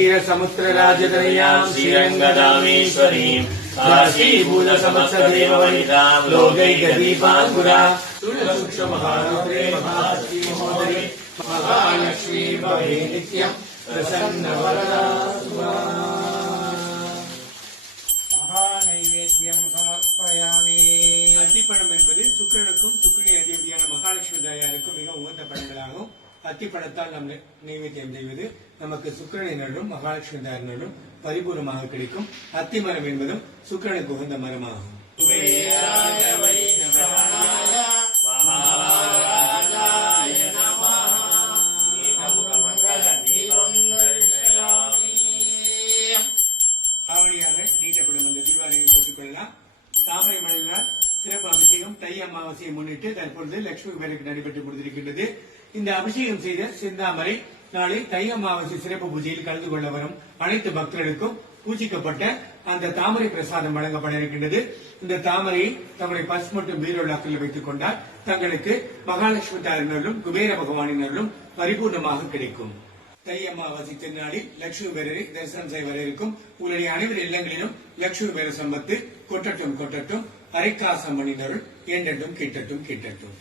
समुद्रराजतनयां श्रीरङ्गदामेश्वरीं काशीभूतसमस्तदेव वनितां लोकैकदीपाङ्कुरा सूक्ष्ममहारुद्रे महाश्रीमहोदये महालक्ष्मी भवे नित्यं प्रसन्नवरदा महानैवेद्यं समर्पयामि. அத்திப்பழம் என்பது சுக்கிரனுக்கும் சுக்கிரனை அதிபதியான மகாலட்சுமி தாயாருக்கும் மிக உகந்த பழங்களாகும். அத்திப்பழத்தால் நாம் நைவேத்தியம் செய்வது நமக்கு சுக்கிரனினரும் மகாலட்சுமி தாயாரினரும் பரிபூர்ணமாக கிடைக்கும். அத்தி மரம் என்பதும் சுக்கிரனுக்கு உகந்த மரமாகும். ஆவணியாக நீட்டப்படும் அந்த தீபாவளியை பெற்றுக் கொள்ளலாம். தாமரை மலையினால் சிறப்பு அபிஷேகம் தை அமாவாசையை முன்னிட்டு தற்பொழுது லட்சுமி குபேருக்கு நடைபெற்றுக் கொண்டிருக்கின்றது. இந்த அபிஷேகம் செய்த செந்தாமரை நாளை தை அமாவாசை சிறப்பு பூஜையில் கலந்து கொள்ள வரும் அனைத்து பக்தர்களுக்கும் பூஜிக்கப்பட்ட அந்த தாமரை பிரசாதம் வழங்கப்பட இருக்கின்றது. இந்த தாமரையை தங்களுடைய பர்ஸ் மற்றும் பீரோ லாக்கில் வைத்துக் கொண்டால் தங்களுக்கு மகாலட்சுமி தாயாரினரும் குபேர பகவானினரும் பரிபூர்ணமாக கிடைக்கும். தை அமாவாசை திருநாளில் லட்சுமி குபேரரை தரிசனம் செய்ய வர இருக்கும். உங்களுடைய அனைவர் இல்லங்களிலும் லட்சுமி குபேர சம்பத்து கொட்டட்டும் கொட்டட்டும். அரைக்காசம் மணிதருள் என்றென்றும் கிட்டட்டும் கிட்டட்டும்.